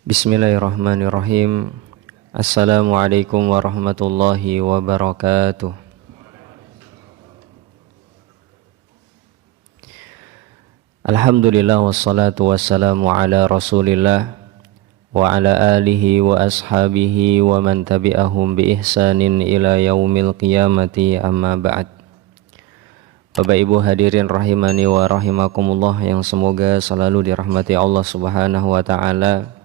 Bismillahirrahmanirrahim. Assalamualaikum warahmatullahi wabarakatuh. Alhamdulillah wassalatu wassalamu ala Rasulillah wa ala alihi wa ashabihi wa man tabi'ahum bi ihsanin ila yaumil qiyamati, amma ba'd. Bapak Ibu hadirin rahimani wa rahimakumullah yang semoga selalu dirahmati Allah Subhanahu wa taala.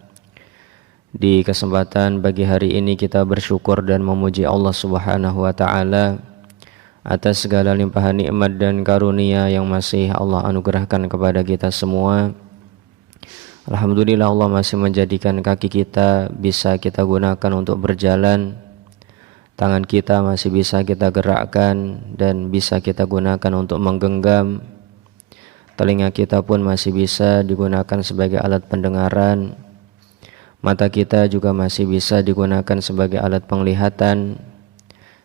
Di kesempatan pagi hari ini kita bersyukur dan memuji Allah Subhanahu wa taala atas segala limpahan nikmat dan karunia yang masih Allah anugerahkan kepada kita semua. Alhamdulillah, Allah masih menjadikan kaki kita bisa kita gunakan untuk berjalan, tangan kita masih bisa kita gerakkan dan bisa kita gunakan untuk menggenggam, telinga kita pun masih bisa digunakan sebagai alat pendengaran, mata kita juga masih bisa digunakan sebagai alat penglihatan,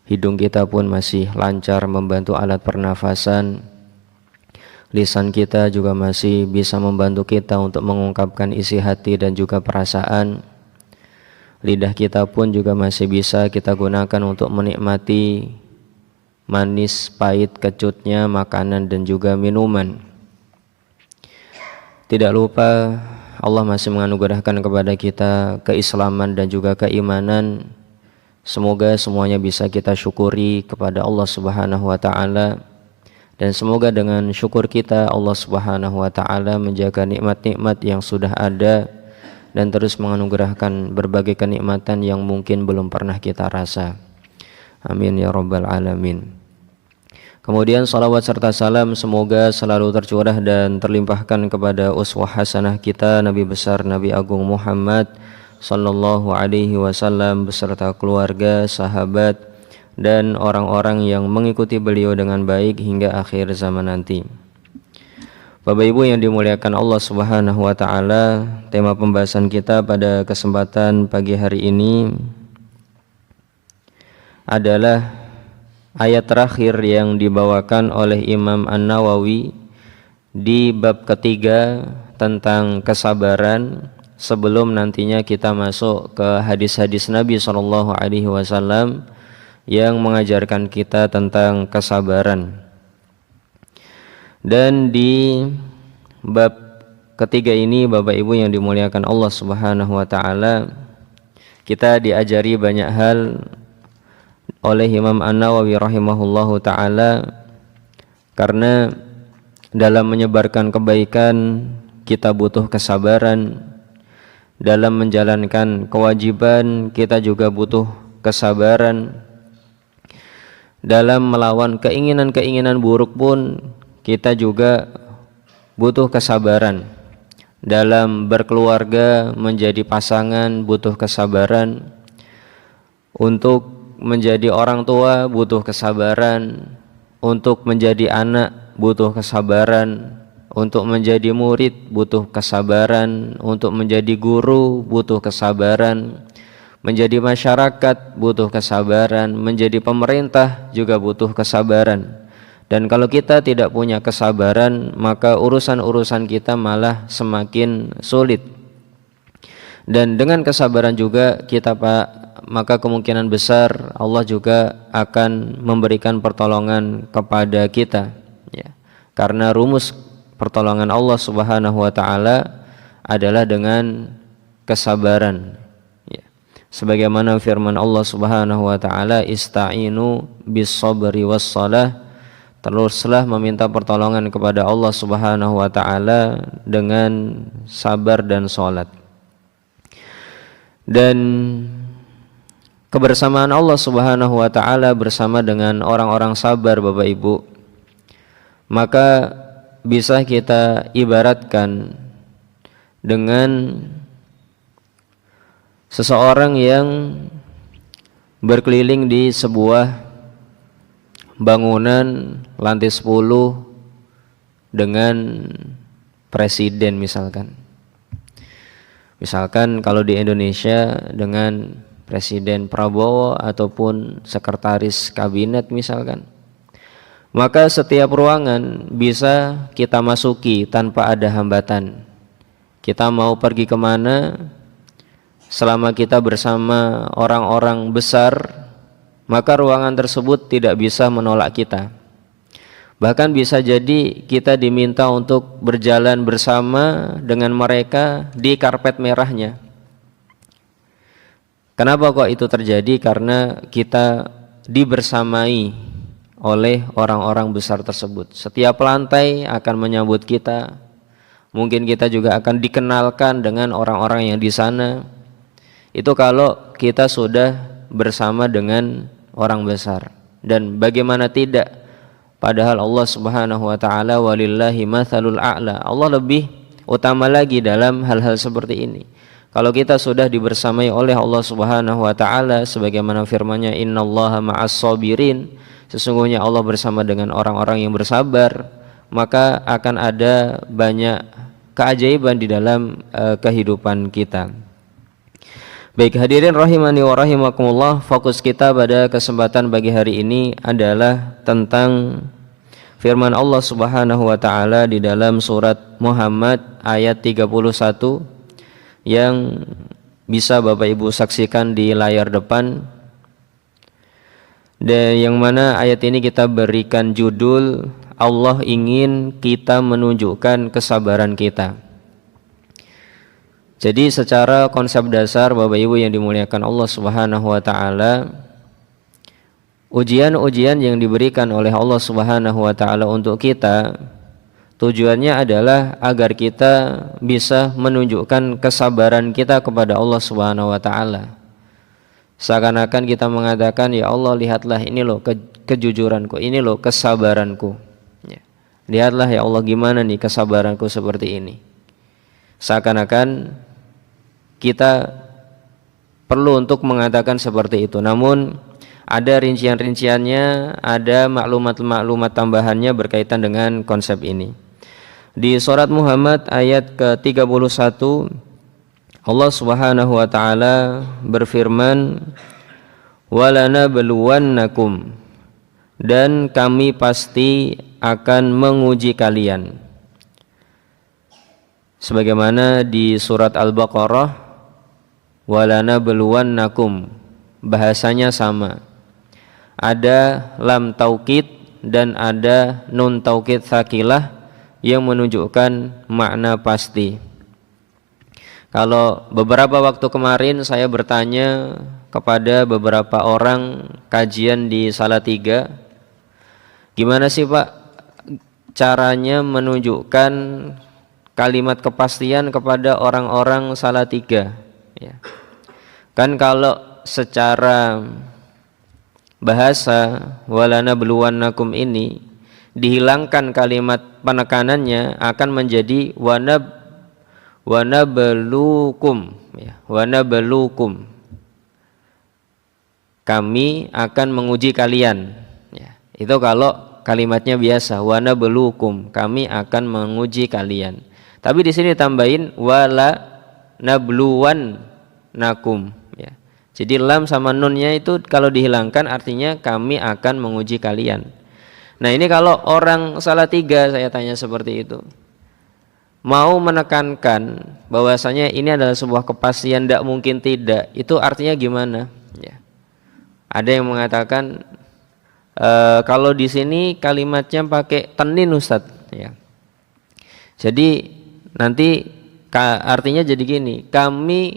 hidung kita pun masih lancar membantu alat pernafasan, lisan kita juga masih bisa membantu kita untuk mengungkapkan isi hati dan juga perasaan. Lidah kita pun juga masih bisa kita gunakan untuk menikmati manis, pahit, kecutnya makanan dan juga minuman. Tidak lupa Allah masih menganugerahkan kepada kita keislaman dan juga keimanan. Semoga semuanya bisa kita syukuri kepada Allah Subhanahu wa taala, dan semoga dengan syukur kita Allah Subhanahu wa taala menjaga nikmat-nikmat yang sudah ada dan terus menganugerahkan berbagai kenikmatan yang mungkin belum pernah kita rasa. Amin ya rabbal alamin. Kemudian salawat serta salam semoga selalu tercurah dan terlimpahkan kepada uswah hasanah kita Nabi besar Nabi Agung Muhammad sallallahu alaihi wasallam beserta keluarga, sahabat dan orang-orang yang mengikuti beliau dengan baik hingga akhir zaman nanti. Bapak Ibu yang dimuliakan Allah Subhanahu wa taala, tema pembahasan kita pada kesempatan pagi hari ini adalah ayat terakhir yang dibawakan oleh Imam An-Nawawi di bab ketiga tentang kesabaran, sebelum nantinya kita masuk ke hadis-hadis Nabi SAW yang mengajarkan kita tentang kesabaran. Dan di bab ketiga ini Bapak Ibu yang dimuliakan Allah Subhanahu wa taala, kita diajari banyak hal oleh Imam An-Nawawi rahimahullahu taala, karena dalam menyebarkan kebaikan kita butuh kesabaran, dalam menjalankan kewajiban kita juga butuh kesabaran, dalam melawan keinginan-keinginan buruk pun kita juga butuh kesabaran. Dalam berkeluarga, menjadi pasangan butuh kesabaran. Untuk menjadi orang tua butuh kesabaran. Untuk menjadi anak butuh kesabaran. Untuk menjadi murid butuh kesabaran. Untuk menjadi guru butuh kesabaran. Menjadi masyarakat butuh kesabaran. Menjadi pemerintah juga butuh kesabaran. Dan kalau kita tidak punya kesabaran, maka urusan-urusan kita malah semakin sulit. Dan dengan kesabaran juga maka kemungkinan besar Allah juga akan memberikan pertolongan kepada kita, ya. Karena rumus pertolongan Allah Subhanahu wa taala adalah dengan kesabaran, ya. Sebagaimana firman Allah Subhanahu wa taala, ista'inu bis sabri was salah, teruslah meminta pertolongan kepada Allah Subhanahu wa taala dengan sabar dan salat. Dan kebersamaan Allah Subhanahu wa taala bersama dengan orang-orang sabar Bapak Ibu, maka bisa kita ibaratkan dengan seseorang yang berkeliling di sebuah bangunan lantai 10 dengan presiden misalkan. Misalkan kalau di Indonesia dengan Presiden Prabowo ataupun sekretaris kabinet misalkan. Maka setiap ruangan bisa kita masuki tanpa ada hambatan. Kita mau pergi kemana, selama kita bersama orang-orang besar, maka ruangan tersebut tidak bisa menolak kita. Bahkan bisa jadi kita diminta untuk berjalan bersama dengan mereka di karpet merahnya. Kenapa kok itu terjadi? Karena kita dibersamai oleh orang-orang besar tersebut. Setiap lantai akan menyambut kita. Mungkin kita juga akan dikenalkan dengan orang-orang yang di sana. Itu kalau kita sudah bersama dengan orang besar. Dan bagaimana tidak? Padahal Allah Subhanahu wa taala walillahi matsalul a'la. Allah lebih utama lagi dalam hal-hal seperti ini. Kalau kita sudah dibersamai oleh Allah Subhanahu wa taala sebagaimana firman-Nya, innallaha ma'as sabirin, sesungguhnya Allah bersama dengan orang-orang yang bersabar, maka akan ada banyak keajaiban di dalam kehidupan kita. Baik hadirin rahimani wa rahimakumullah, fokus kita pada kesempatan pagi hari ini adalah tentang firman Allah Subhanahu wa taala di dalam surat Muhammad ayat 31 yang bisa Bapak Ibu saksikan di layar depan, dan yang mana ayat ini kita berikan judul Allah ingin kita menunjukkan kesabaran kita. Jadi secara konsep dasar Bapak Ibu yang dimuliakan Allah Subhanahu wa taala, ujian-ujian yang diberikan oleh Allah Subhanahu wa taala untuk kita, tujuannya adalah agar kita bisa menunjukkan kesabaran kita kepada Allah Subhanahu wa taala. Seakan-akan kita mengatakan, ya Allah, lihatlah ini loh kejujuranku, ini loh kesabaranku. Ya. Lihatlah ya Allah gimana nih kesabaranku seperti ini. Seakan-akan kita perlu untuk mengatakan seperti itu. Namun ada rincian-rinciannya, ada maklumat-maklumat tambahannya berkaitan dengan konsep ini. Di surat Muhammad ayat ke-31 Allah Subhanahu wa taala berfirman, "Walanabluwannakum," dan kami pasti akan menguji kalian. Sebagaimana di surat Al-Baqarah, walanabluwannakum, bahasanya sama. Ada lam taukid dan ada nun taukid tsakilah yang menunjukkan makna pasti. Kalau beberapa waktu kemarin saya bertanya kepada beberapa orang kajian di Salatiga, gimana sih Pak caranya menunjukkan kalimat kepastian kepada orang-orang Salatiga? Ya. Kan kalau secara bahasa walanabluwannakum ini dihilangkan kalimat penekanannya akan menjadi wanablukum, ya, wanablukum, kami akan menguji kalian, ya. Itu kalau kalimatnya biasa, wanablukum, kami akan menguji kalian. Tapi di sini tambahin wala nabluwannakum, ya. Jadi lam sama nunnya itu kalau dihilangkan artinya kami akan menguji kalian. Nah ini kalau orang Salatiga saya tanya seperti itu, mau menekankan bahwasanya ini adalah sebuah kepastian, tidak mungkin tidak, itu artinya gimana? Ya. Ada yang mengatakan kalau di sini kalimatnya pakai tenin Ustadz, ya. Jadi nanti artinya jadi gini, kami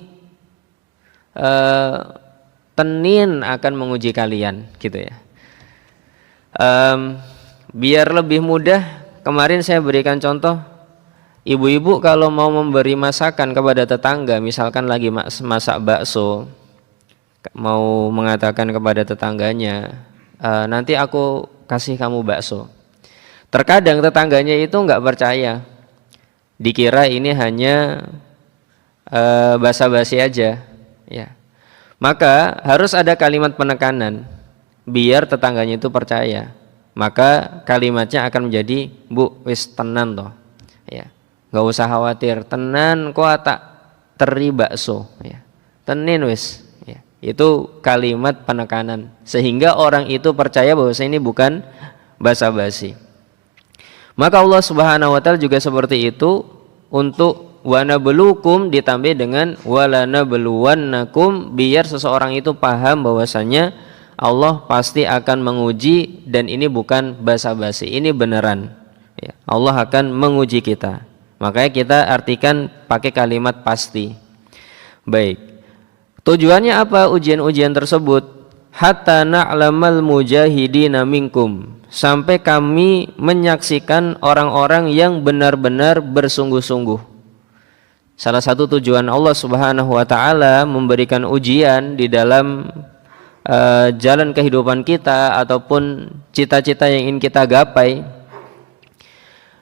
tenin akan menguji kalian, gitu ya. Biar lebih mudah, kemarin saya berikan contoh, ibu-ibu kalau mau memberi masakan kepada tetangga, misalkan lagi masak bakso, mau mengatakan kepada tetangganya, nanti aku kasih kamu bakso. Terkadang tetangganya itu enggak percaya, dikira ini hanya basa-basi aja, ya. Maka harus ada kalimat penekanan biar tetangganya itu percaya. Maka kalimatnya akan menjadi, Bu, wis tenan toh, ya. Enggak usah khawatir, tenan kok tak teri bakso, ya. Tenin wis, ya. Itu kalimat penekanan sehingga orang itu percaya bahwa ini bukan basa-basi. Maka Allah Subhanahu wa taala juga seperti itu untuk wa nabluukum ditambah dengan wala nabluwannakum, biar seseorang itu paham bahwasanya Allah pasti akan menguji, dan ini bukan basa-basi, ini beneran. Ya, Allah akan menguji kita. Makanya kita artikan pakai kalimat pasti. Baik. Tujuannya apa ujian-ujian tersebut? Hatta na'lamal mujahidina minkum, sampai kami menyaksikan orang-orang yang benar-benar bersungguh-sungguh. Salah satu tujuan Allah Subhanahu wa taala memberikan ujian di dalam jalan kehidupan kita ataupun cita-cita yang ingin kita gapai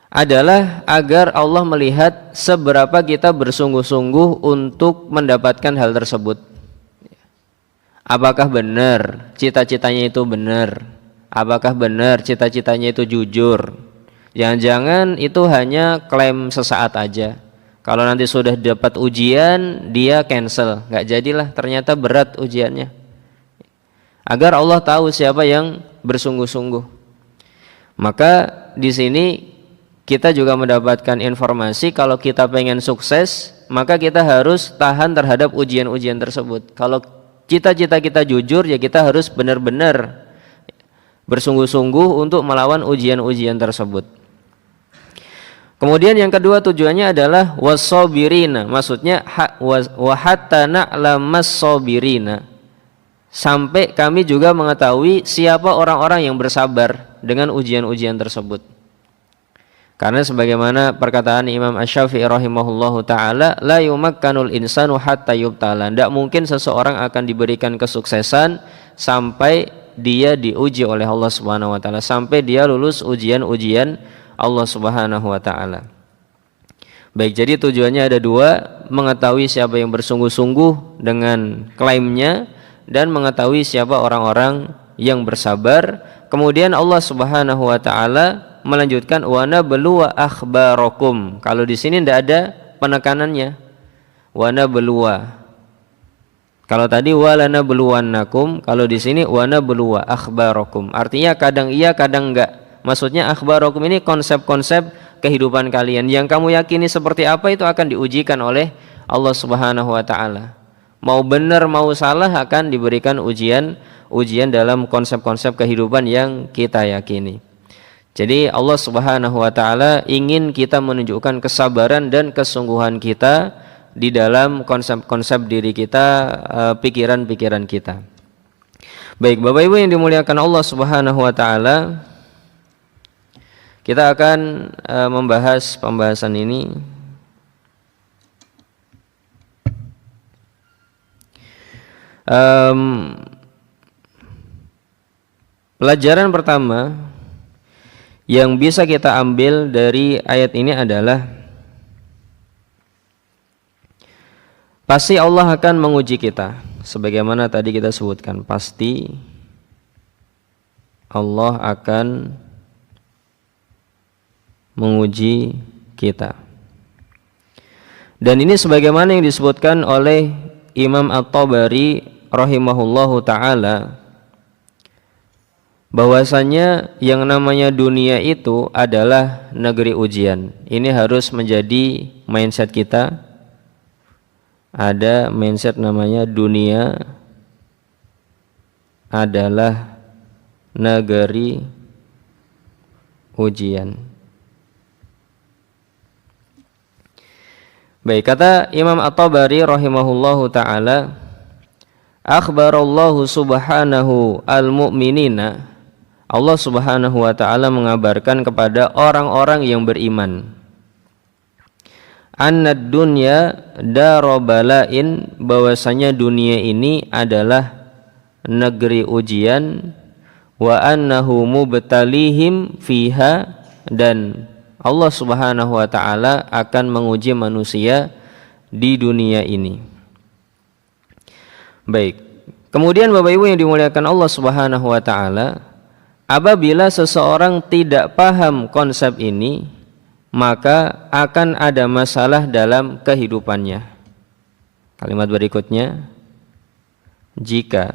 adalah agar Allah melihat seberapa kita bersungguh-sungguh untuk mendapatkan hal tersebut. Apakah benar cita-citanya itu benar? Apakah benar cita-citanya itu jujur? Jangan-jangan itu hanya klaim sesaat aja. Kalau nanti sudah dapat ujian, dia cancel, nggak jadilah, ternyata berat ujiannya. Agar Allah tahu siapa yang bersungguh-sungguh. Maka di sini kita juga mendapatkan informasi kalau kita pengen sukses, maka kita harus tahan terhadap ujian-ujian tersebut. Kalau cita-cita kita jujur, ya kita harus benar-benar bersungguh-sungguh untuk melawan ujian-ujian tersebut. Kemudian yang kedua tujuannya adalah was-sabirina, maksudnya wa hatta na'lamas sabirina, sampai kami juga mengetahui siapa orang-orang yang bersabar dengan ujian-ujian tersebut. Karena sebagaimana perkataan Imam Asy-Syafi'i rahimahullahu taala, la yumakkanul insanu hatta yubtala, tidak mungkin seseorang akan diberikan kesuksesan sampai dia diuji oleh Allah Subhanahu wa taala, sampai dia lulus ujian-ujian Allah Subhanahu wa taala. Baik, jadi tujuannya ada dua, mengetahui siapa yang bersungguh-sungguh dengan klaimnya dan mengetahui siapa orang-orang yang bersabar. Kemudian Allah Subhanahu wa taala melanjutkan wa nabluwa akhbarakum. Kalau di sini tidak ada penekanannya. Wa nabluwa. Kalau tadi wala nabluwannakum, kalau di sini wa nabluwa akhbarakum. Artinya kadang iya, kadang enggak. Maksudnya akhbarakum ini konsep-konsep kehidupan kalian. Yang kamu yakini seperti apa itu akan diujikan oleh Allah Subhanahu wa taala. Mau benar mau salah akan diberikan ujian dalam konsep-konsep kehidupan yang kita yakini. Jadi Allah Subhanahu wa taala ingin kita menunjukkan kesabaran dan kesungguhan kita di dalam konsep-konsep diri kita, pikiran-pikiran kita. Baik, Bapak Ibu yang dimuliakan Allah Subhanahu wa taala, kita akan membahas pembahasan ini. Pelajaran pertama yang bisa kita ambil dari ayat ini adalah pasti Allah akan menguji kita. Sebagaimana tadi kita sebutkan, pasti Allah akan menguji kita. Dan ini sebagaimana yang disebutkan oleh Imam At-Tabari rahimahullahu taala, bahwasanya yang namanya dunia itu adalah negeri ujian. Ini harus menjadi mindset kita. Ada mindset namanya dunia adalah negeri ujian. Baik, kata Imam At-Tabari rahimahullahu taala, akhbarallahu subhanahu al-mu'minina, Allah Subhanahu wa taala mengabarkan kepada orang-orang yang beriman, annad dunya darobalain, bahwasanya dunia ini adalah negeri ujian, wa annahu mubtalihim fiha, dan Allah Subhanahu wa taala akan menguji manusia di dunia ini. Baik. Kemudian Bapak Ibu yang dimuliakan Allah Subhanahu wa taala, apabila seseorang tidak paham konsep ini, maka akan ada masalah dalam kehidupannya. Kalimat berikutnya, jika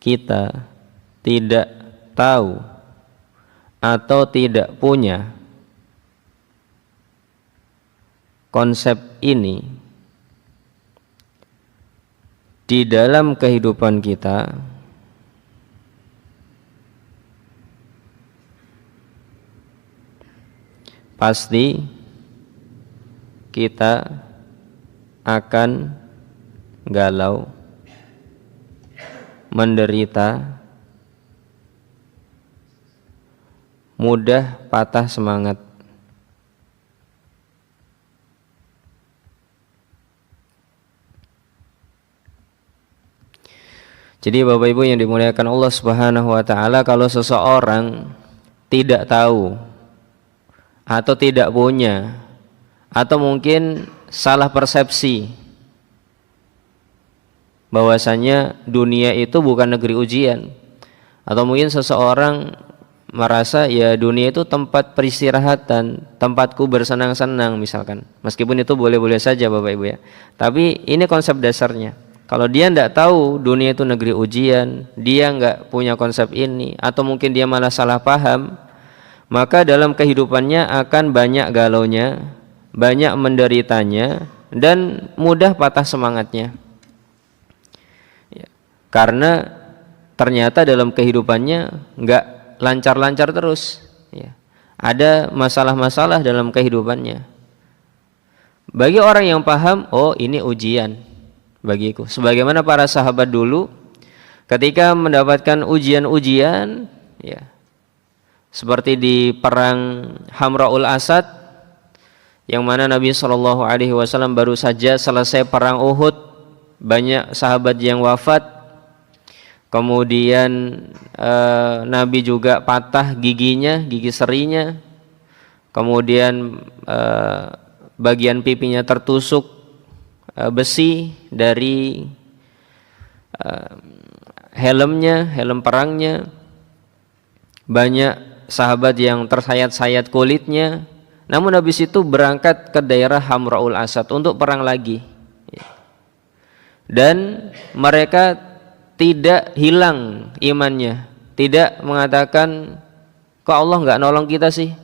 kita tidak tahu atau tidak punya konsep ini di dalam kehidupan kita, pasti kita akan galau, menderita, mudah patah semangat. Jadi Bapak Ibu yang dimuliakan Allah Subhanahu wa taala, kalau seseorang tidak tahu atau tidak punya atau mungkin salah persepsi bahwasanya dunia itu bukan negeri ujian, atau mungkin seseorang merasa ya dunia itu tempat peristirahatan, tempatku bersenang-senang misalkan, meskipun itu boleh-boleh saja Bapak Ibu ya, tapi ini konsep dasarnya. Kalau dia tidak tahu dunia itu negeri ujian, dia nggak punya konsep ini, atau mungkin dia malah salah paham, maka dalam kehidupannya akan banyak galaunya, banyak menderitanya, dan mudah patah semangatnya. Ya, karena ternyata dalam kehidupannya nggak lancar-lancar terus. Ya, ada masalah-masalah dalam kehidupannya. Bagi orang yang paham, oh ini ujian bagiku. Sebagaimana para sahabat dulu ketika mendapatkan ujian-ujian, ya, seperti di perang Hamraul Asad, yang mana Nabi SAW baru saja selesai perang Uhud, banyak sahabat yang wafat, kemudian Nabi juga patah giginya, gigi serinya, kemudian bagian pipinya tertusuk besi dari helmnya, helm perangnya. Banyak sahabat yang tersayat-sayat kulitnya. Namun habis itu berangkat ke daerah Hamraul Asad untuk perang lagi. Dan mereka tidak hilang imannya, tidak mengatakan kok Allah nggak nolong kita sih,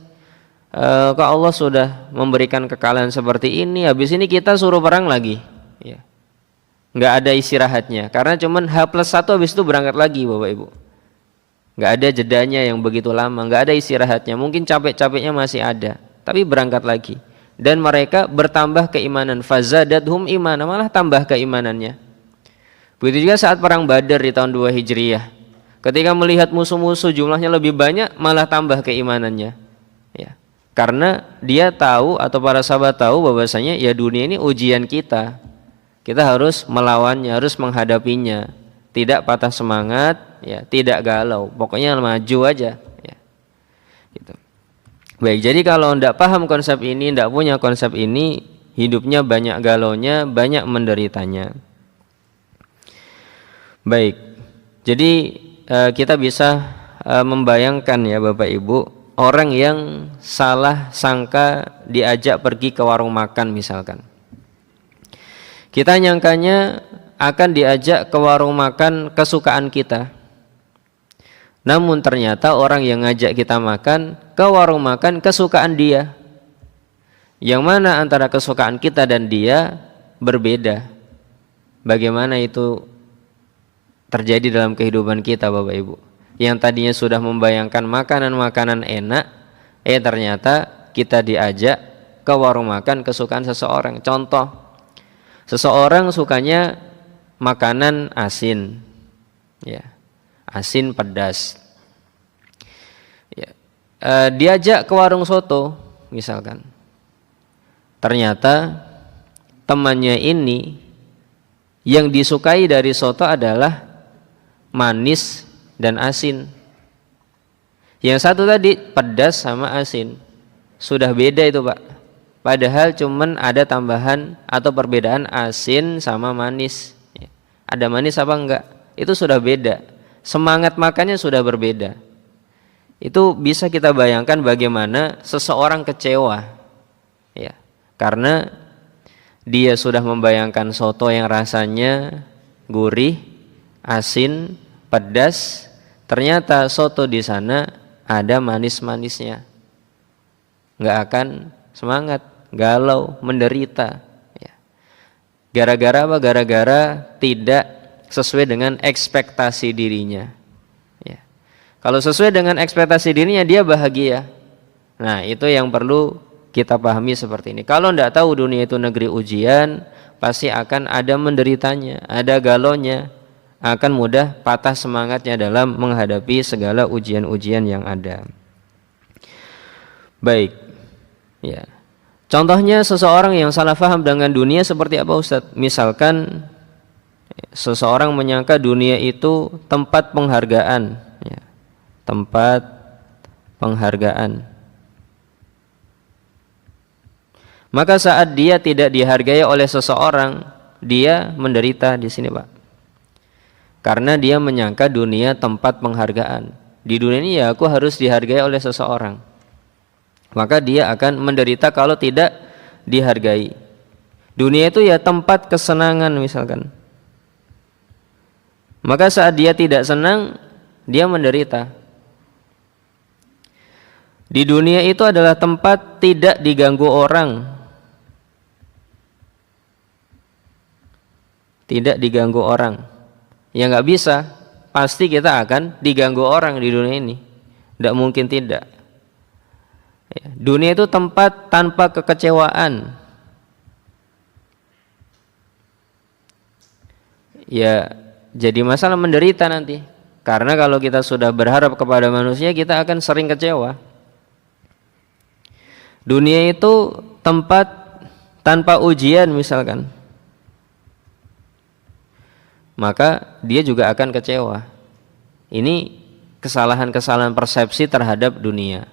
kok Allah sudah memberikan kekalahan seperti ini, habis ini kita suruh perang lagi, ya. Nggak ada istirahatnya, karena cuman H+1 habis itu berangkat lagi Bapak Ibu. Nggak ada jedanya yang begitu lama, nggak ada istirahatnya, mungkin capek-capeknya masih ada, tapi berangkat lagi. Dan mereka bertambah keimanan, fazadathum imana, malah tambah keimanannya. Begitu juga saat perang Badar di tahun 2 Hijriah, ketika melihat musuh-musuh jumlahnya lebih banyak, malah tambah keimanannya, ya. Karena dia tahu, atau para sahabat tahu bahwasanya ya dunia ini ujian kita. Kita harus melawannya, harus menghadapinya. Tidak patah semangat, ya, tidak galau. Pokoknya maju aja, ya. Gitu. Baik, jadi kalau tidak paham konsep ini, tidak punya konsep ini, hidupnya banyak galaunya, banyak menderitanya. Baik. Jadi kita bisa membayangkan ya Bapak Ibu, orang yang salah sangka diajak pergi ke warung makan misalkan. Kita nyangkanya akan diajak ke warung makan kesukaan kita. Namun ternyata orang yang ngajak kita makan ke warung makan kesukaan dia. Yang mana antara kesukaan kita dan dia berbeda. Bagaimana itu terjadi dalam kehidupan kita Bapak Ibu? Yang tadinya sudah membayangkan makanan-makanan enak, ternyata kita diajak ke warung makan kesukaan seseorang. Contoh, seseorang sukanya makanan asin, ya, asin pedas. Ya, diajak ke warung soto misalkan. Ternyata temannya ini yang disukai dari soto adalah manis dan asin. Yang satu tadi pedas sama asin. Sudah beda itu Pak. Padahal cuman ada tambahan atau perbedaan asin sama manis. Ada manis apa enggak? Itu sudah beda. Semangat makannya sudah berbeda. Itu bisa kita bayangkan bagaimana seseorang kecewa, ya, karena dia sudah membayangkan soto yang rasanya gurih, asin, pedas. Ternyata soto di sana ada manis-manisnya, nggak akan semangat. galau, menderita. Ya. Gara-gara apa? Gara-gara tidak sesuai dengan ekspektasi dirinya. Ya. Kalau sesuai dengan ekspektasi dirinya dia bahagia. Nah itu yang perlu kita pahami seperti ini. Kalau tidak tahu dunia itu negeri ujian, pasti akan ada menderitanya, ada galonya, akan mudah patah semangatnya dalam menghadapi segala ujian-ujian yang ada. Baik, ya. Contohnya seseorang yang salah paham dengan dunia seperti apa Ustadz? Misalkan seseorang menyangka dunia itu tempat penghargaan, ya. Tempat penghargaan. Maka saat dia tidak dihargai oleh seseorang, dia menderita di sini, Pak. Karena dia menyangka dunia tempat penghargaan. Di dunia ini ya aku harus dihargai oleh seseorang. Maka dia akan menderita kalau tidak dihargai. Dunia itu ya tempat kesenangan misalkan. Maka saat dia tidak senang, dia menderita. Di dunia itu adalah tempat tidak diganggu orang. Tidak diganggu orang. Ya nggak bisa, pasti kita akan diganggu orang di dunia ini. Tidak mungkin tidak. Ya, dunia itu tempat tanpa kekecewaan. Ya, jadi masalah menderita nanti. Karena kalau kita sudah berharap kepada manusia, kita akan sering kecewa. Dunia itu tempat tanpa ujian misalkan, maka dia juga akan kecewa. Ini kesalahan-kesalahan persepsi terhadap dunia.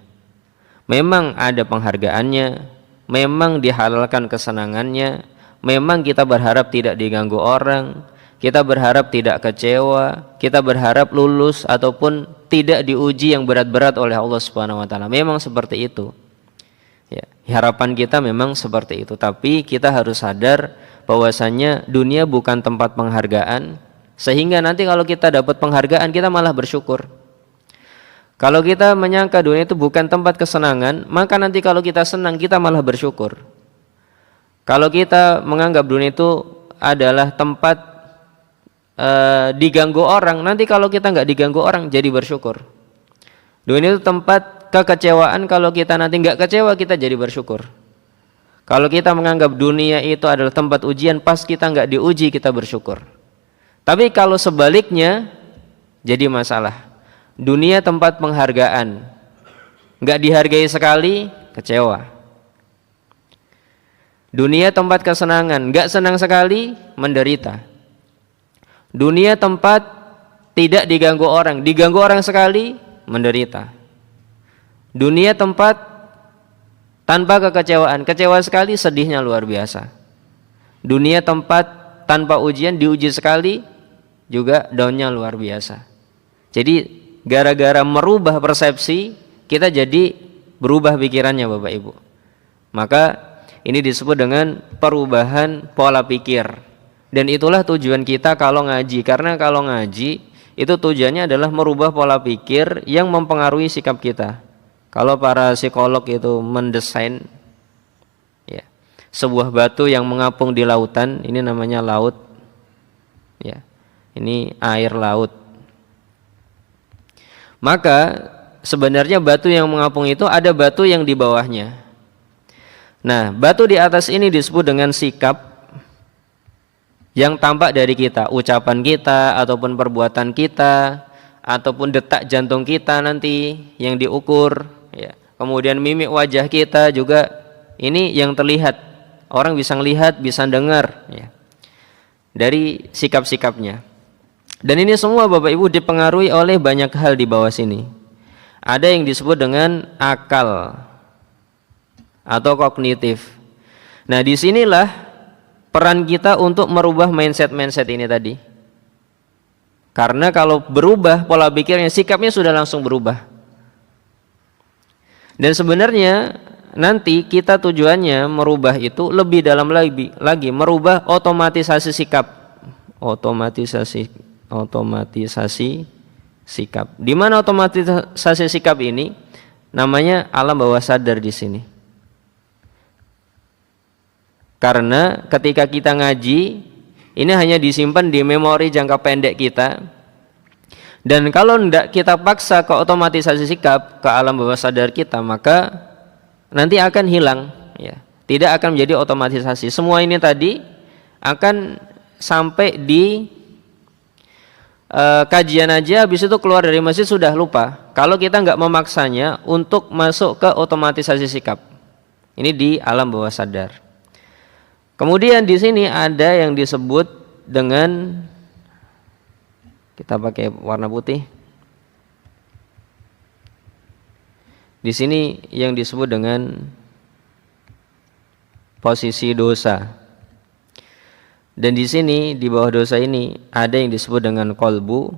Memang ada penghargaannya, memang dihalalkan kesenangannya, memang kita berharap tidak diganggu orang, kita berharap tidak kecewa, kita berharap lulus ataupun tidak diuji yang berat-berat oleh Allah Subhanahu wa taala. Memang seperti itu. Ya, harapan kita memang seperti itu, tapi kita harus sadar bahwasanya dunia bukan tempat penghargaan, sehingga nanti kalau kita dapat penghargaan kita malah bersyukur. Kalau kita menyangka dunia itu bukan tempat kesenangan, maka nanti kalau kita senang kita malah bersyukur. Kalau kita menganggap dunia itu adalah tempat diganggu orang, nanti kalau kita nggak diganggu orang jadi bersyukur. Dunia itu tempat kekecewaan, kalau kita nanti nggak kecewa kita jadi bersyukur. Kalau kita menganggap dunia itu adalah tempat ujian, pas kita nggak diuji kita bersyukur. Tapi kalau sebaliknya jadi masalah. Dunia tempat penghargaan, nggak dihargai sekali kecewa. Dunia tempat kesenangan, nggak senang sekali menderita. Dunia tempat tidak diganggu orang, diganggu orang sekali menderita. Dunia tempat tanpa kekecewaan, kecewa sekali sedihnya luar biasa. Dunia tempat tanpa ujian, diuji sekali juga daunnya luar biasa. Jadi gara-gara merubah persepsi, kita jadi berubah pikirannya Bapak Ibu. Maka ini disebut dengan perubahan pola pikir. Dan itulah tujuan kita kalau ngaji. Karena kalau ngaji itu tujuannya adalah merubah pola pikir yang mempengaruhi sikap kita. Kalau para psikolog itu mendesain ya, sebuah batu yang mengapung di lautan, ini namanya laut. Ya, ini air laut. Maka sebenarnya batu yang mengapung itu ada batu yang di bawahnya. Nah, batu di atas ini disebut dengan sikap yang tampak dari kita, ucapan kita ataupun perbuatan kita ataupun detak jantung kita nanti yang diukur. Ya. Kemudian mimik wajah kita juga ini yang terlihat, orang bisa melihat, bisa dengar ya, dari sikap-sikapnya. Dan ini semua Bapak Ibu dipengaruhi oleh banyak hal di bawah sini. Ada yang disebut dengan akal atau kognitif. Nah disinilah peran kita untuk merubah mindset ini tadi. Karena kalau berubah pola pikirnya, sikapnya sudah langsung berubah. Dan sebenarnya nanti kita tujuannya merubah itu lebih dalam lagi merubah otomatisasi sikap. Otomatisasi sikap. Di mana otomatisasi sikap ini? Namanya alam bawah sadar di sini. Karena ketika kita ngaji, ini hanya disimpan di memori jangka pendek kita. Dan kalau tidak kita paksa ke otomatisasi sikap, ke alam bawah sadar kita, maka nanti akan hilang, ya. Tidak akan menjadi otomatisasi. Semua ini tadi akan sampai di kajian aja, habis itu keluar dari masjid sudah lupa. Kalau kita nggak memaksanya untuk masuk ke otomatisasi sikap, ini di alam bawah sadar. Kemudian di sini ada yang disebut dengan, kita pakai warna putih. Di sini yang disebut dengan posisi dosa. Dan di sini di bawah dosa ini ada yang disebut dengan kolbu,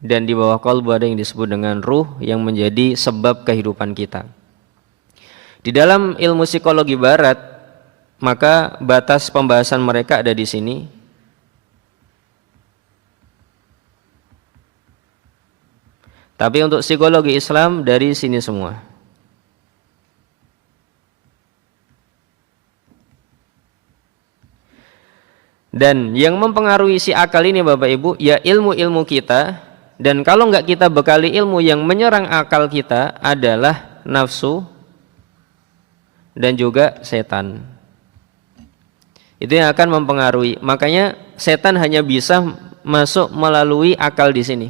dan di bawah kolbu ada yang disebut dengan ruh yang menjadi sebab kehidupan kita. Di dalam ilmu psikologi barat, maka batas pembahasan mereka ada di sini. Tapi untuk psikologi Islam dari sini semua. Dan yang mempengaruhi si akal ini Bapak Ibu, ya ilmu-ilmu kita. Dan kalau enggak kita bekali ilmu yang menyerang akal kita adalah nafsu dan juga setan. Itu yang akan mempengaruhi. Makanya setan hanya bisa masuk melalui akal di sini.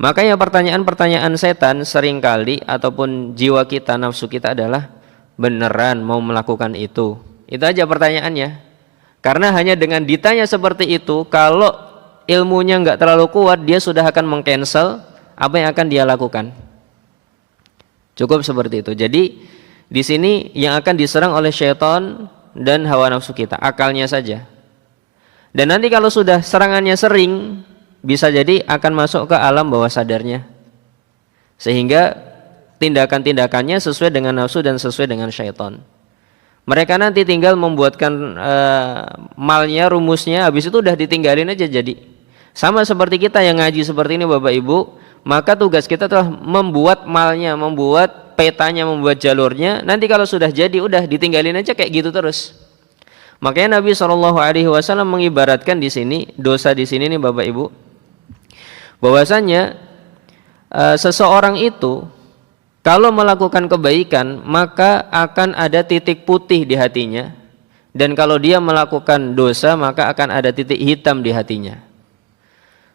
Makanya pertanyaan-pertanyaan setan seringkali ataupun jiwa kita, nafsu kita adalah beneran mau melakukan itu. Itu aja pertanyaannya. Karena hanya dengan ditanya seperti itu, kalau ilmunya nggak terlalu kuat, dia sudah akan meng-cancel apa yang akan dia lakukan. Cukup seperti itu. Jadi di sini yang akan diserang oleh syaitan dan hawa nafsu kita, akalnya saja. Dan nanti kalau sudah serangannya sering, bisa jadi akan masuk ke alam bawah sadarnya, sehingga tindakan-tindakannya sesuai dengan nafsu dan sesuai dengan syaitan. Mereka nanti tinggal membuatkan malnya, rumusnya, habis itu udah ditinggalin aja. Jadi sama seperti kita yang ngaji seperti ini Bapak Ibu, maka tugas kita telah membuat malnya, membuat petanya, membuat jalurnya. Nanti kalau sudah jadi udah ditinggalin aja kayak gitu terus. Makanya Nabi SAW mengibaratkan di sini, dosa di sini nih Bapak Ibu, bahwasanya seseorang itu kalau melakukan kebaikan maka akan ada titik putih di hatinya, dan kalau dia melakukan dosa maka akan ada titik hitam di hatinya.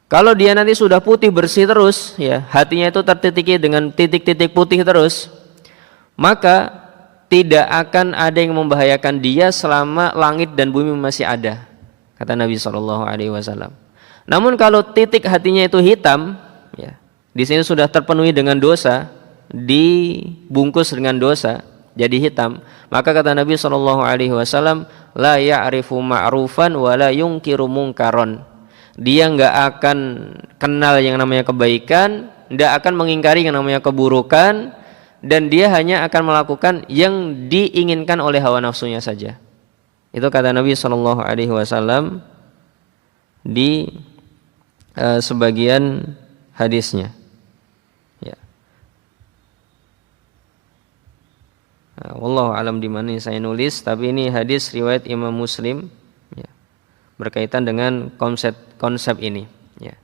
Kalau dia nanti sudah putih bersih terus, ya hatinya itu tertitiki dengan titik-titik putih terus, maka tidak akan ada yang membahayakan dia selama langit dan bumi masih ada, kata Nabi SAW. Namun kalau titik hatinya itu hitam, ya di sini sudah terpenuhi dengan dosa, dibungkus dengan dosa, jadi hitam, maka kata Nabi SAW, la ya'rifu ma'rufan wa la yungkiru mungkaron. Dia nggak akan kenal yang namanya kebaikan, nggak akan mengingkari yang namanya keburukan, dan dia hanya akan melakukan yang diinginkan oleh hawa nafsunya saja. Itu kata Nabi SAW di sebagian hadisnya. Ya. Wallahu alam di mana saya nulis, tapi ini hadis riwayat Imam Muslim, ya, berkaitan dengan konsep ini. Ya.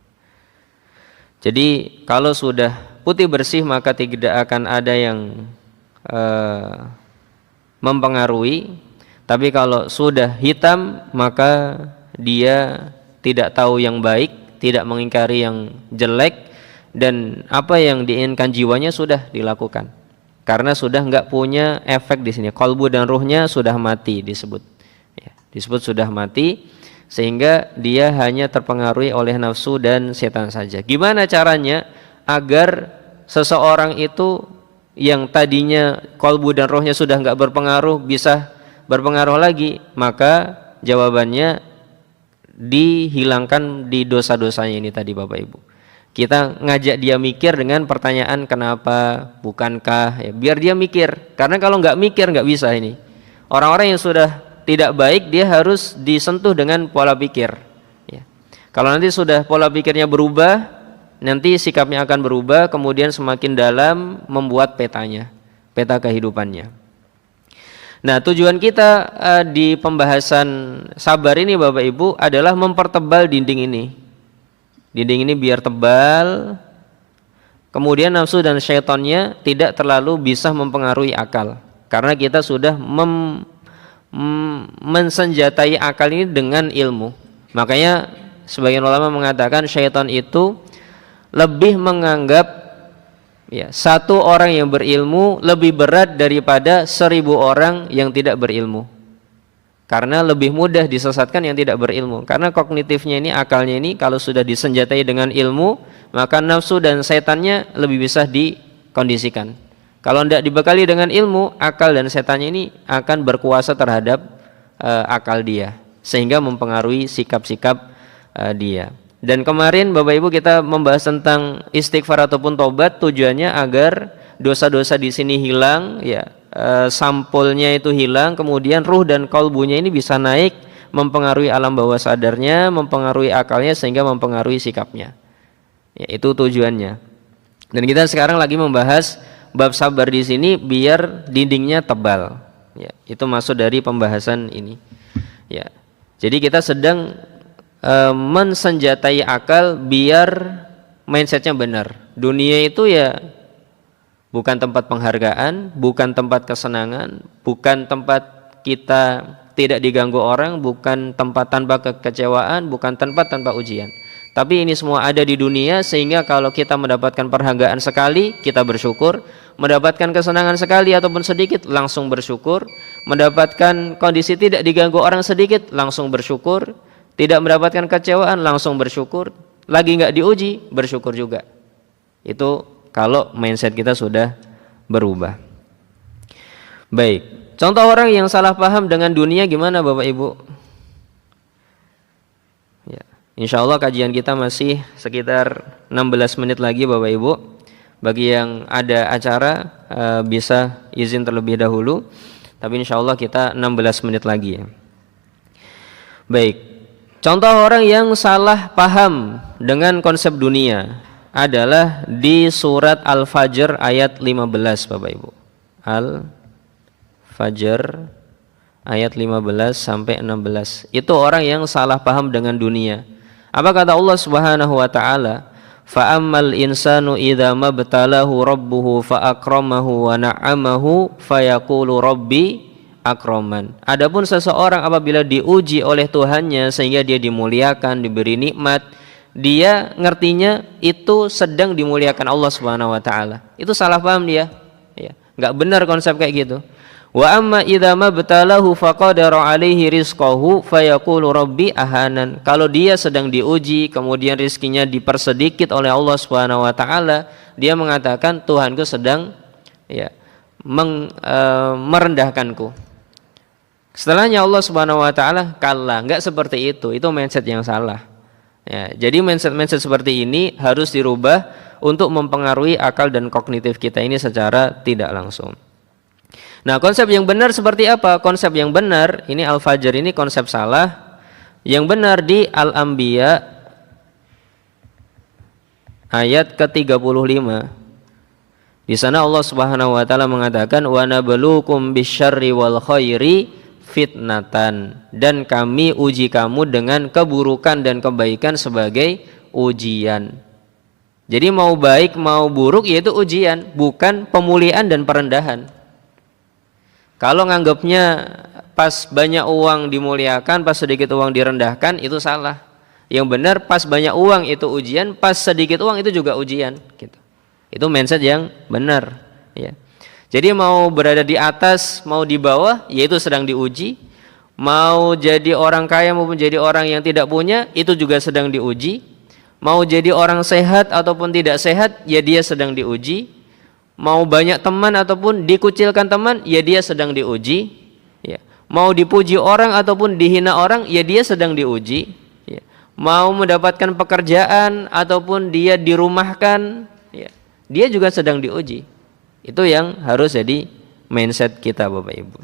Jadi kalau sudah putih bersih maka tidak akan ada yang mempengaruhi. Tapi kalau sudah hitam maka dia tidak tahu yang baik, tidak mengingkari yang jelek, dan apa yang diinginkan jiwanya sudah dilakukan. Karena sudah enggak punya efek di sini. Qalbu dan ruhnya sudah mati disebut. Ya, disebut sudah mati, sehingga dia hanya terpengaruhi oleh nafsu dan setan saja. Gimana caranya agar seseorang itu yang tadinya qalbu dan rohnya sudah enggak berpengaruh bisa berpengaruh lagi? Maka jawabannya dihilangkan di dosa-dosanya ini tadi Bapak Ibu. Kita ngajak dia mikir dengan pertanyaan kenapa, bukankah, ya, biar dia mikir. Karena kalau nggak mikir nggak bisa ini. Orang-orang yang sudah tidak baik dia harus disentuh dengan pola pikir. Ya. Kalau nanti sudah pola pikirnya berubah, nanti sikapnya akan berubah, kemudian semakin dalam membuat petanya, peta kehidupannya. Nah, tujuan kita di pembahasan sabar ini Bapak Ibu adalah mempertebal dinding ini. Dinding ini biar tebal, kemudian nafsu dan syaitannya tidak terlalu bisa mempengaruhi akal. Karena kita sudah mensenjatai akal ini dengan ilmu. Makanya sebagian ulama mengatakan syaitan itu lebih menganggap satu orang yang berilmu lebih berat daripada 1000 orang yang tidak berilmu. Karena lebih mudah disesatkan yang tidak berilmu. Karena kognitifnya ini, akalnya ini kalau sudah disenjatai dengan ilmu, maka nafsu dan setannya lebih bisa dikondisikan. Kalau tidak dibekali dengan ilmu, akal dan setannya ini akan berkuasa terhadap akal dia, sehingga mempengaruhi sikap-sikap dia. Dan kemarin Bapak Ibu kita membahas tentang istighfar ataupun tobat, tujuannya agar dosa-dosa di sini hilang, sampulnya itu hilang, kemudian ruh dan kalbunya ini bisa naik, mempengaruhi alam bawah sadarnya, mempengaruhi akalnya, sehingga mempengaruhi sikapnya. Itu tujuannya. Dan kita sekarang lagi membahas bab sabar di sini biar dindingnya tebal. Itu maksud dari pembahasan ini. Jadi kita sedang mensenjatai akal biar mindsetnya benar. Dunia itu bukan tempat penghargaan, bukan tempat kesenangan, bukan tempat kita tidak diganggu orang, bukan tempat tanpa kekecewaan, bukan tempat tanpa ujian. Tapi ini semua ada di dunia, sehingga kalau kita mendapatkan penghargaan sekali, kita bersyukur. Mendapatkan kesenangan sekali ataupun sedikit, langsung bersyukur. Mendapatkan kondisi tidak diganggu orang sedikit, langsung bersyukur. Tidak mendapatkan kecewaan, langsung bersyukur. Lagi nggak diuji, bersyukur juga. Itu kalau mindset kita sudah berubah. Baik, contoh orang yang salah paham dengan dunia gimana Bapak Ibu? Insya Allah kajian kita masih sekitar 16 menit lagi Bapak Ibu. Bagi yang ada acara bisa izin terlebih dahulu. Tapi insya Allah kita 16 menit lagi. Baik, contoh orang yang salah paham dengan konsep dunia adalah di surat Al-Fajr ayat 15 Bapak Ibu. Al-Fajr ayat 15 sampai 16. Itu orang yang salah paham dengan dunia. Apa kata Allah Subhanahu wa taala? Fa ammal insanu idza mabtalahu rabbuhu fa akramahu wa na'amahu fayaqulu rabbi akraman. Adapun seseorang apabila diuji oleh Tuhannya sehingga dia dimuliakan, diberi nikmat, dia ngertinya itu sedang dimuliakan Allah Subhanahu wa taala. Itu salah paham dia. Enggak benar konsep kayak gitu. Wa amma idza mabtalahu faqadara alaihi rizqahu fayaqulu rabbi ahanan. Kalau dia sedang diuji kemudian rizkinya dipersedikit oleh Allah Subhanahu wa taala, dia mengatakan Tuhanku sedang merendahkanku. Setelahnya Allah Subhanahu wa taala, kalla, enggak seperti itu. Itu mindset yang salah. Jadi mindset seperti ini harus dirubah untuk mempengaruhi akal dan kognitif kita ini secara tidak langsung. Nah, konsep yang benar seperti apa? Konsep yang benar, ini Al-Fajr ini konsep salah. Yang benar di Al-Anbiya ayat ke-35. Di sana Allah Subhanahu wa taala mengatakan wa nabluukum bisyarri wal khairi fitnatan, dan kami uji kamu dengan keburukan dan kebaikan sebagai ujian. Jadi mau baik mau buruk yaitu ujian, bukan pemulihan dan perendahan. Kalau nganggapnya pas banyak uang dimuliakan, pas sedikit uang direndahkan, itu salah. Yang benar pas banyak uang itu ujian, pas sedikit uang itu juga ujian. Gitu. Itu mindset yang benar. Jadi mau berada di atas, mau di bawah, yaitu sedang diuji. Mau jadi orang kaya maupun jadi orang yang tidak punya, itu juga sedang diuji. Mau jadi orang sehat ataupun tidak sehat, ya dia sedang diuji. Mau banyak teman ataupun dikucilkan teman, ya dia sedang diuji. Mau dipuji orang ataupun dihina orang, ya dia sedang diuji. Mau mendapatkan pekerjaan ataupun dia dirumahkan, dia juga sedang diuji. Itu yang harus jadi mindset kita Bapak Ibu.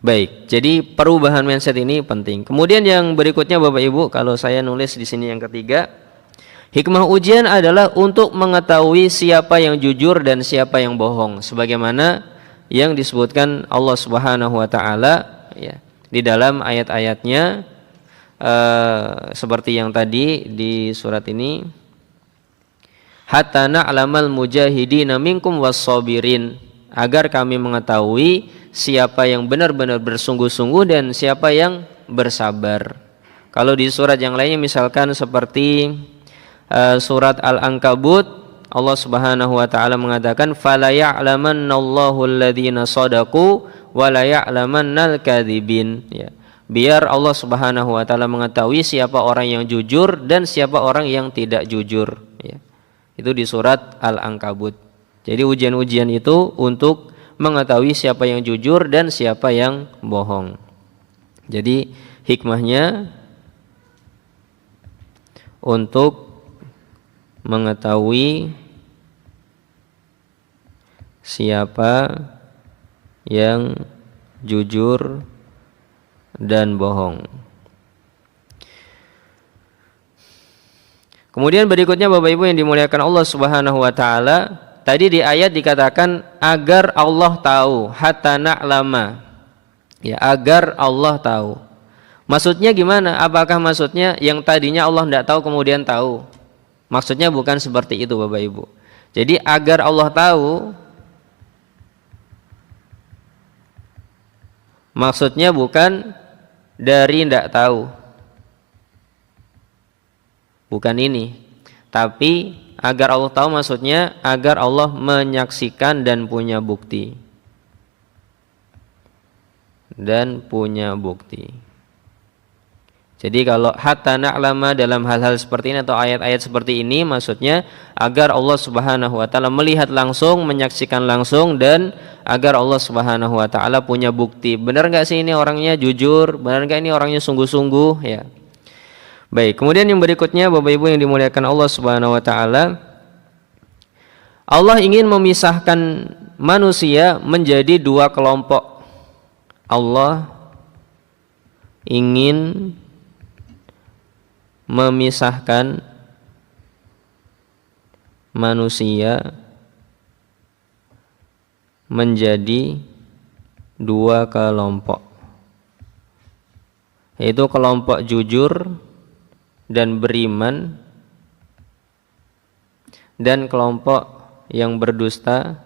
Baik, jadi perubahan mindset ini penting. Kemudian yang berikutnya Bapak Ibu, kalau saya nulis di sini yang ketiga, hikmah ujian adalah untuk mengetahui siapa yang jujur dan siapa yang bohong. Sebagaimana yang disebutkan Allah Subhanahu wa taala ya di dalam ayat-ayatnya seperti yang tadi di surat ini, hatta na'lamal mujahidina minkum was-sabirin, agar kami mengetahui siapa yang benar-benar bersungguh-sungguh dan siapa yang bersabar. Kalau di surat yang lainnya misalkan seperti surat Al-Ankabut, Allah Subhanahu wa taala mengatakan fala ya'lamannallahu alladhina shadaqu wa la ya'lamannal kadzibin ya. Biar Allah Subhanahu wa taala mengetahui siapa orang yang jujur dan siapa orang yang tidak jujur ya. Itu di surat Al-Ankabut. Jadi ujian-ujian itu untuk mengetahui siapa yang jujur dan siapa yang bohong. Jadi hikmahnya untuk mengetahui siapa yang jujur dan bohong. Kemudian berikutnya Bapak Ibu yang dimuliakan Allah Subhanahu wa taala, tadi di ayat dikatakan agar Allah tahu, hatta na'lama. Ya, agar Allah tahu. Maksudnya gimana? Apakah maksudnya yang tadinya Allah tidak tahu kemudian tahu? Maksudnya bukan seperti itu Bapak Ibu. Jadi agar Allah tahu, maksudnya bukan dari tidak tahu. Bukan ini. Tapi agar Allah tahu maksudnya agar Allah menyaksikan dan punya bukti. Dan punya bukti. Jadi kalau hatta na'lama dalam hal-hal seperti ini atau ayat-ayat seperti ini maksudnya agar Allah Subhanahu wa taala melihat langsung, menyaksikan langsung, dan agar Allah Subhanahu wa taala punya bukti. Benar enggak sih ini orangnya jujur? Benar enggak ini orangnya sungguh-sungguh ya? Baik, kemudian yang berikutnya Bapak Ibu yang dimuliakan Allah Subhanahu wa taala, Allah ingin memisahkan manusia menjadi dua kelompok. Allah ingin memisahkan manusia menjadi dua kelompok, yaitu kelompok jujur dan beriman dan kelompok yang berdusta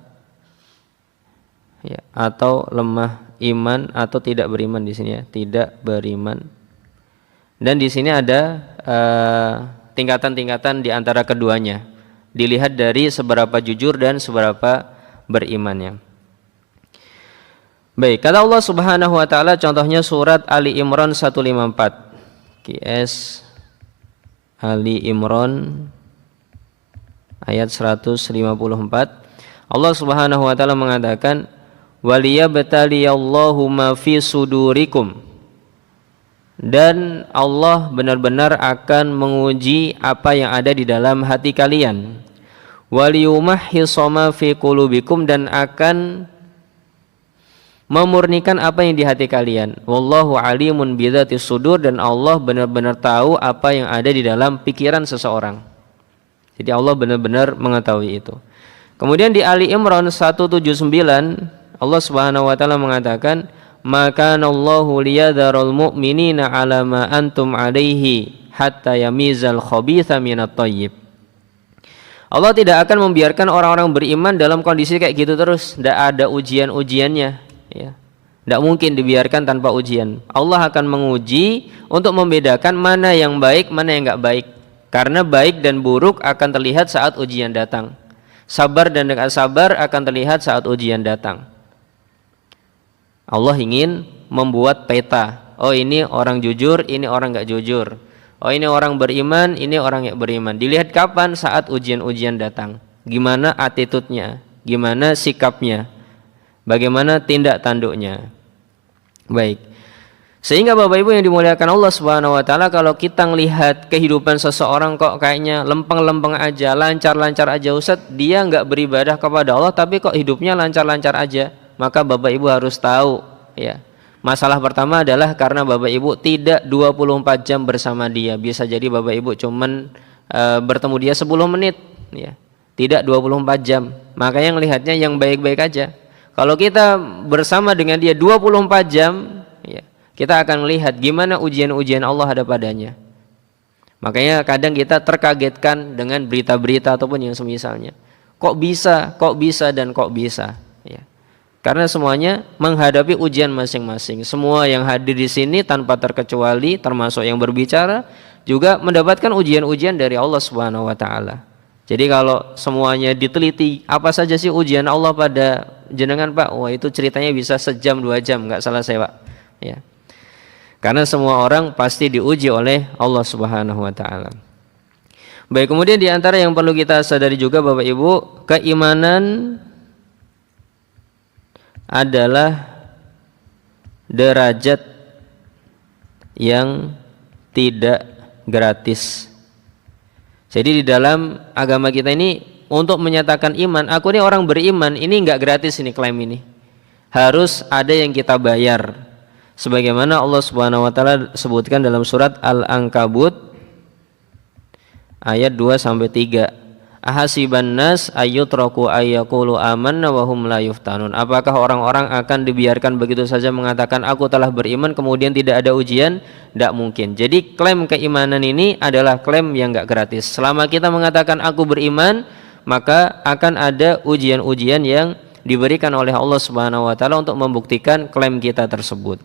ya, atau lemah iman atau tidak beriman di sini ya, tidak beriman. Dan di sini ada tingkatan-tingkatan di antara keduanya. Dilihat dari seberapa jujur dan seberapa berimannya. Baik, kata Allah Subhanahu wa taala contohnya surat Ali Imran 154. QS Ali Imran ayat 154. Allah Subhanahu wa taala mengatakan waliyabtaliyallahu ma fi sudurikum, dan Allah benar-benar akan menguji apa yang ada di dalam hati kalian. Waliyumahhisa ma fi qulubikum, dan akan memurnikan apa yang di hati kalian. Wallahu alimun bidzatis sudur, dan Allah benar-benar tahu apa yang ada di dalam pikiran seseorang. Jadi Allah benar-benar mengetahui itu. Kemudian di Ali Imran 179 Allah Subhanahu wa taala mengatakan maka Allahu liyadharul mu'minina ala ma antum alaihi hatta yamizal khabitha minat thayyib. Allah tidak akan membiarkan orang-orang beriman dalam kondisi kayak gitu terus, tidak ada ujian-ujiannya ya. Tidak mungkin dibiarkan tanpa ujian. Allah akan menguji untuk membedakan mana yang baik, mana yang enggak baik. Karena baik dan buruk akan terlihat saat ujian datang. Sabar dan tidak sabar akan terlihat saat ujian datang. Allah ingin membuat peta. Oh ini orang jujur, ini orang enggak jujur. Oh ini orang beriman, ini orang yang beriman. Dilihat kapan? Saat ujian-ujian datang. Gimana attitude-nya? Gimana sikapnya? Bagaimana tindak tanduknya? Baik. Sehingga Bapak Ibu yang dimuliakan Allah Subhanahu wa taala, kalau kita melihat kehidupan seseorang kok kayaknya lempeng-lempeng aja, lancar-lancar aja Ustaz, dia enggak beribadah kepada Allah tapi kok hidupnya lancar-lancar aja. Maka Bapak Ibu harus tahu ya. Masalah pertama adalah karena Bapak Ibu tidak 24 jam bersama dia. Bisa jadi Bapak Ibu cuman bertemu dia 10 menit ya. Tidak 24 jam. Makanya ngelihatnya yang baik-baik aja. Kalau kita bersama dengan dia 24 jam, ya, kita akan melihat gimana ujian-ujian Allah ada padanya. Makanya kadang kita terkagetkan dengan berita-berita ataupun yang semisalnya. Kok bisa, dan kok bisa. Ya. Karena semuanya menghadapi ujian masing-masing. Semua yang hadir di sini tanpa terkecuali, termasuk yang berbicara, juga mendapatkan ujian-ujian dari Allah Subhanahu wa Ta'ala. Jadi kalau semuanya diteliti, apa saja sih ujian Allah pada jenengan Pak? Wah, itu ceritanya bisa sejam 2 jam, nggak selesai Pak. Ya. Karena semua orang pasti diuji oleh Allah Subhanahu wa Ta'ala. Baik, kemudian di antara yang perlu kita sadari juga Bapak Ibu, keimanan adalah derajat yang tidak gratis. Jadi di dalam agama kita ini untuk menyatakan iman, aku ini orang beriman, ini enggak gratis ini klaim ini. Harus ada yang kita bayar. Sebagaimana Allah Subhanahu wa taala sebutkan dalam surat Al-Ankabut ayat 2 sampai 3. Ahasiban nas ayyutraku ayyaqulu amanna wa hum la yuftanun. Apakah orang-orang akan dibiarkan begitu saja mengatakan aku telah beriman kemudian tidak ada ujian? Tidak mungkin. Jadi klaim keimanan ini adalah klaim yang enggak gratis. Selama kita mengatakan aku beriman, maka akan ada ujian-ujian yang diberikan oleh Allah Subhanahu wa taala untuk membuktikan klaim kita tersebut.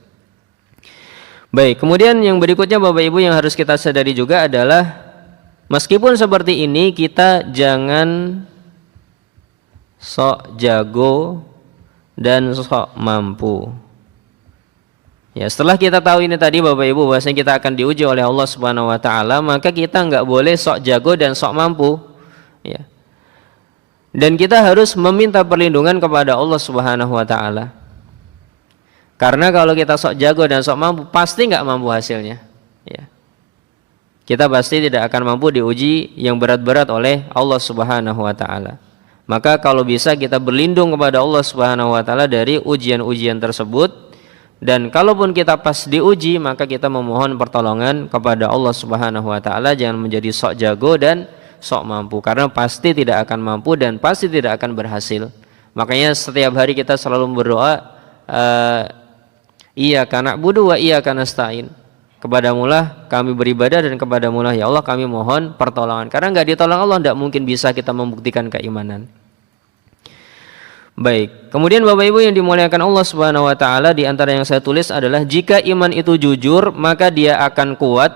Baik, kemudian yang berikutnya Bapak Ibu yang harus kita sadari juga adalah meskipun seperti ini, kita jangan sok jago dan sok mampu. Ya, setelah kita tahu ini tadi Bapak Ibu bahwasanya kita akan diuji oleh Allah Subhanahu wa taala, maka kita enggak boleh sok jago dan sok mampu. Ya. Dan kita harus meminta perlindungan kepada Allah Subhanahu wa taala. Karena kalau kita sok jago dan sok mampu, pasti enggak mampu hasilnya. Ya. Kita pasti tidak akan mampu diuji yang berat-berat oleh Allah Subhanahu wa taala. Maka kalau bisa kita berlindung kepada Allah Subhanahu wa taala dari ujian-ujian tersebut, dan kalaupun kita pas diuji maka kita memohon pertolongan kepada Allah Subhanahu wa taala, jangan menjadi sok jago dan sok mampu karena pasti tidak akan mampu dan pasti tidak akan berhasil. Makanya setiap hari kita selalu berdoa iyyaka na'budu wa iyyaka nasta'in. Kepadamulah kami beribadah dan kepadamulah ya Allah kami mohon pertolongan. Karena enggak ditolong Allah tidak mungkin bisa kita membuktikan keimanan. Baik, kemudian Bapak Ibu yang dimuliakan Allah Subhanahu wa taala, di antara yang saya tulis adalah jika iman itu jujur maka dia akan kuat,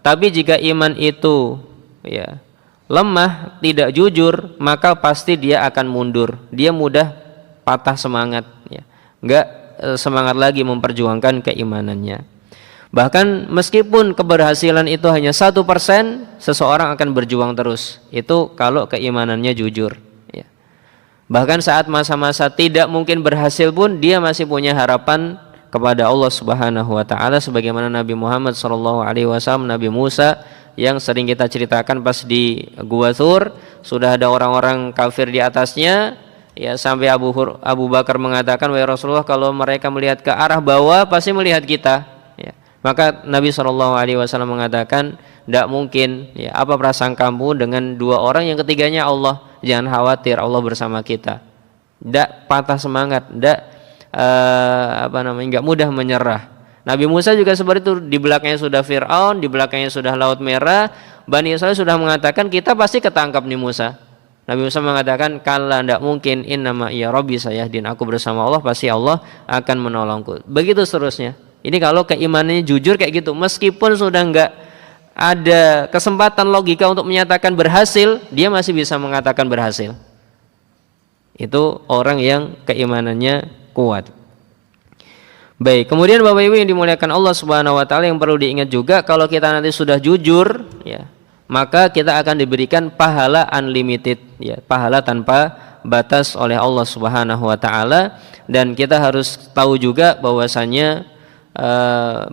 tapi jika iman itu ya lemah, tidak jujur, maka pasti dia akan mundur. Dia mudah patah semangat ya. Enggak semangat lagi memperjuangkan keimanannya. Bahkan meskipun keberhasilan itu hanya 1%, seseorang akan berjuang terus. Itu kalau keimanannya jujur. Ya. Bahkan saat masa-masa tidak mungkin berhasil pun dia masih punya harapan kepada Allah Subhanahu wa taala, sebagaimana Nabi Muhammad SAW, Nabi Musa yang sering kita ceritakan pas di Gua Thur, sudah ada orang-orang kafir di atasnya. Ya, sampai Abu Bakar mengatakan, wahai Rasulullah, kalau mereka melihat ke arah bawah pasti melihat kita. Ya. Maka Nabi SAW mengatakan, tidak mungkin. Ya, apa prasangkamu dengan dua orang yang ketiganya Allah? Jangan khawatir, Allah bersama kita. Tidak patah semangat, tidak nggak mudah menyerah. Nabi Musa juga seperti itu. Di belakangnya sudah Fir'aun, di belakangnya sudah Laut Merah. Bani Israil sudah mengatakan kita pasti ketangkap nih Musa. Nabi Musa mengatakan kalla, tidak mungkin, innama iya Rabbi sayahdin, aku bersama Allah pasti Allah akan menolongku. Begitu seterusnya. Ini kalau keimanannya jujur kayak gitu, meskipun sudah enggak ada kesempatan logika untuk menyatakan berhasil, dia masih bisa mengatakan berhasil. Itu orang yang keimanannya kuat. Baik, kemudian Bapak Ibu yang dimuliakan Allah Subhanahu wa taala, yang perlu diingat juga kalau kita nanti sudah jujur ya, maka kita akan diberikan pahala unlimited ya, pahala tanpa batas oleh Allah Subhanahu wa taala. Dan kita harus tahu juga bahwasanya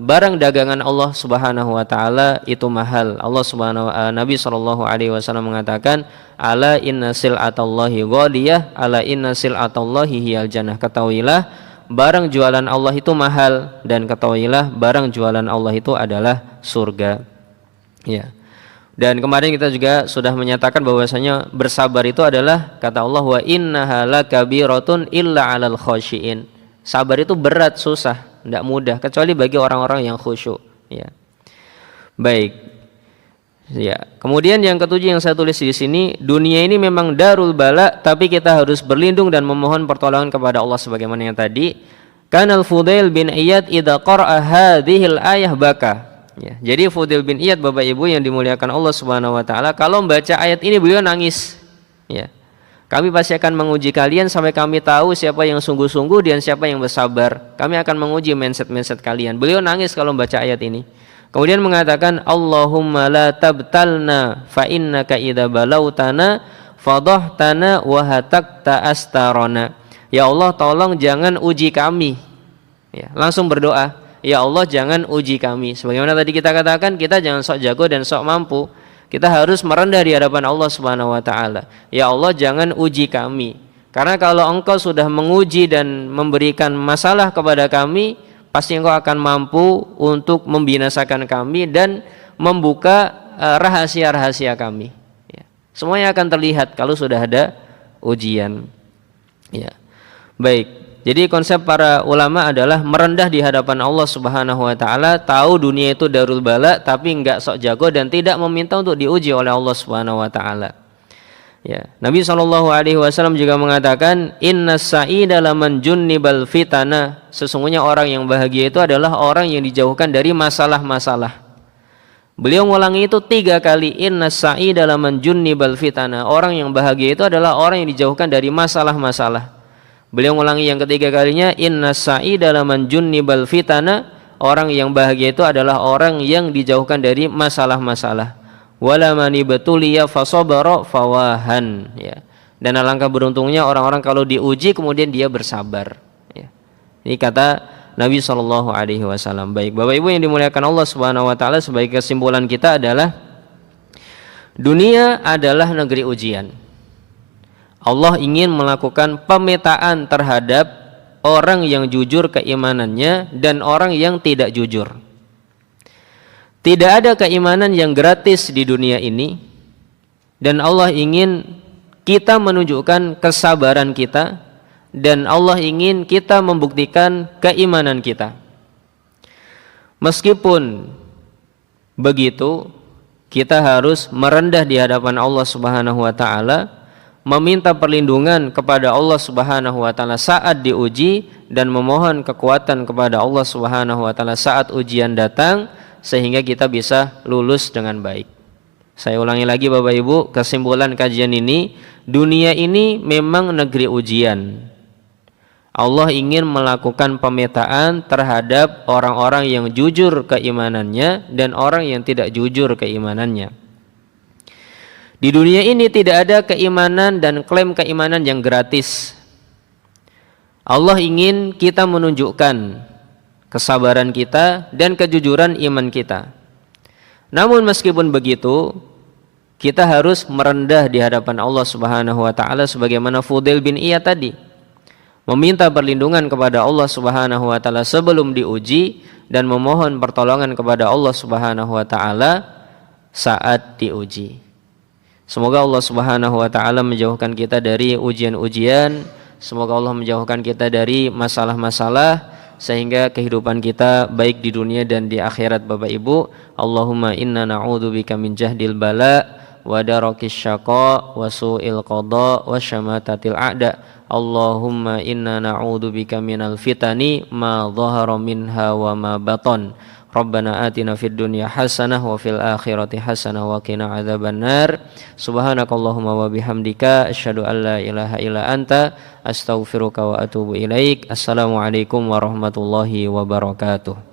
barang dagangan Allah Subhanahu wa taala itu mahal. Allah Subhanahu Nabi sallallahu alaihi wasallam mengatakan, ala inna sil'atallahi ghaliyah, ala inna sil'atallahi hiyal jannah. Ketahuilah barang jualan Allah itu mahal, dan ketahuilah barang jualan Allah itu adalah surga. Ya. Dan kemarin kita juga sudah menyatakan bahwasanya bersabar itu adalah kata Allah wa innaha lakabiratun illa 'alal khashiin. Sabar itu berat, susah, tidak mudah kecuali bagi orang-orang yang khusyuk, ya. Baik. Ya, kemudian yang ketujuh yang saya tulis di sini, dunia ini memang darul bala, tapi kita harus berlindung dan memohon pertolongan kepada Allah sebagaimana yang tadi. Kanal Fudail bin Iyad idza qara'a hadhil ayah baka. Ya, jadi Fudail bin Iyad Bapak Ibu yang dimuliakan Allah Subhanahu wa taala, kalau membaca ayat ini beliau nangis. Ya. Kami pasti akan menguji kalian sampai kami tahu siapa yang sungguh-sungguh dan siapa yang bersabar. Kami akan menguji mindset kalian. Beliau nangis kalau membaca ayat ini. Kemudian mengatakan Allahumma la tabtalna fa innaka idza balautana fadahtana wa hatakta astarana. Ya Allah, tolong jangan uji kami. Ya, langsung berdoa, ya Allah jangan uji kami. Sebagaimana tadi kita katakan, kita jangan sok jago dan sok mampu. Kita harus merendah di hadapan Allah Subhanahu wa taala. Ya Allah jangan uji kami. Karena kalau Engkau sudah menguji dan memberikan masalah kepada kami, pasti Engkau akan mampu untuk membinasakan kami dan membuka rahasia-rahasia kami. Ya. Semuanya akan terlihat kalau sudah ada ujian. Ya. Baik. Jadi konsep para ulama adalah merendah di hadapan Allah Subhanahu wa taala, tahu dunia itu darul bala tapi enggak sok jago dan tidak meminta untuk diuji oleh Allah Subhanahu wa taala. Ya, Nabi SAW juga mengatakan innas sa'ida laman junnibal fitana. Sesungguhnya orang yang bahagia itu adalah orang yang dijauhkan dari masalah-masalah. Beliau mengulangi itu 3 kali, innas sa'ida laman junnibal fitana. Orang yang bahagia itu adalah orang yang dijauhkan dari masalah-masalah. Beliau mengulangi yang ketiga kalinya, innas sa'ida laman junnibal fitana. Orang yang bahagia itu adalah orang yang dijauhkan dari masalah-masalah. Wala mani betuliya fasabara fawahan, ya. Dan alangkah beruntungnya orang-orang kalau diuji kemudian dia bersabar, ya. Ini kata Nabi SAW. Baik, Bapak Ibu yang dimuliakan Allah Subhanahu wa taala, sebagai kesimpulan kita adalah dunia adalah negeri ujian. Allah ingin melakukan pemetaan terhadap orang yang jujur keimanannya dan orang yang tidak jujur. Tidak ada keimanan yang gratis di dunia ini, dan Allah ingin kita menunjukkan kesabaran kita, dan Allah ingin kita membuktikan keimanan kita. Meskipun begitu, kita harus merendah di hadapan Allah Subhanahu wa taala, meminta perlindungan kepada Allah Subhanahu wa taala saat diuji, dan memohon kekuatan kepada Allah Subhanahu wa taala saat ujian datang, sehingga kita bisa lulus dengan baik. Saya ulangi lagi Bapak Ibu, kesimpulan kajian ini, dunia ini memang negeri ujian. Allah ingin melakukan pemetaan terhadap orang-orang yang jujur keimanannya dan orang yang tidak jujur keimanannya. Di dunia ini tidak ada keimanan dan klaim keimanan yang gratis. Allah ingin kita menunjukkan kesabaran kita dan kejujuran iman kita. Namun meskipun begitu, kita harus merendah di hadapan Allah Subhanahu wa taala sebagaimana Fudail bin Iyad tadi, meminta perlindungan kepada Allah Subhanahu wa taala sebelum diuji dan memohon pertolongan kepada Allah Subhanahu wa taala saat diuji. Semoga Allah Subhanahu wa taala menjauhkan kita dari ujian-ujian, semoga Allah menjauhkan kita dari masalah-masalah, sehingga kehidupan kita baik di dunia dan di akhirat Bapak Ibu. Allahumma inna na'udzubika min jahdil bala wa darakis syaqa wa su'il qada wa syamatatil a'da. Allahumma inna na'udzubika minal fitani ma dhahara minha wa ma batan. Rabbana atina fid dunya hasanah wa fil akhirati hasanah wa qina adzabannar. Subhanakallahumma wa bihamdika asyhadu an la ilaha illa anta astaghfiruka wa atubu ilaik. Assalamualaikum warahmatullahi wabarakatuh.